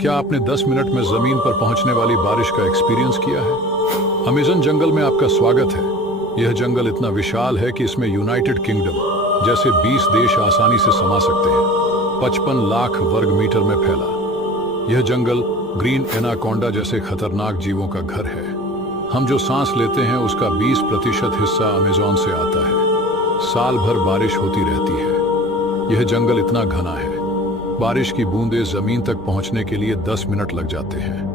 क्या आपने 10 मिनट में जमीन पर पहुंचने वाली बारिश का एक्सपीरियंस किया है? अमेज़न जंगल में आपका स्वागत है। यह जंगल इतना विशाल है कि इसमें यूनाइटेड किंगडम जैसे 20 देश आसानी से समा सकते हैं। 55 लाख वर्ग मीटर में फैला यह जंगल ग्रीन एनाकोंडा जैसे खतरनाक जीवों का घर है। हम जो सांस लेते हैं उसका 20% हिस्सा अमेज़न से आता है। साल भर बारिश होती रहती है। यह जंगल इतना घना है, बारिश की बूंदें जमीन तक पहुंचने के लिए 10 मिनट लग जाते हैं।